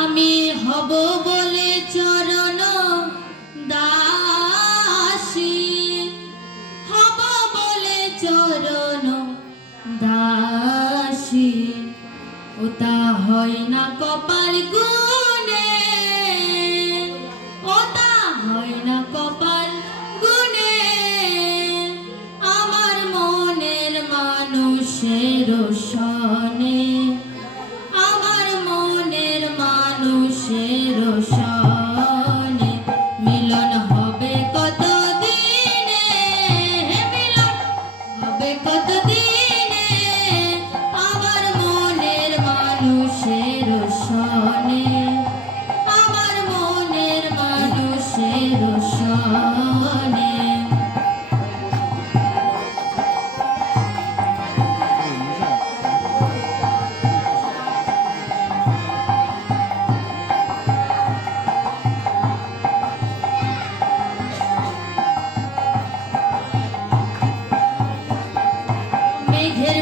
আমি হব বলে চরণ দাসী। হব বলে চরণ দাসী। হয় না কপাল গো সব মেঘের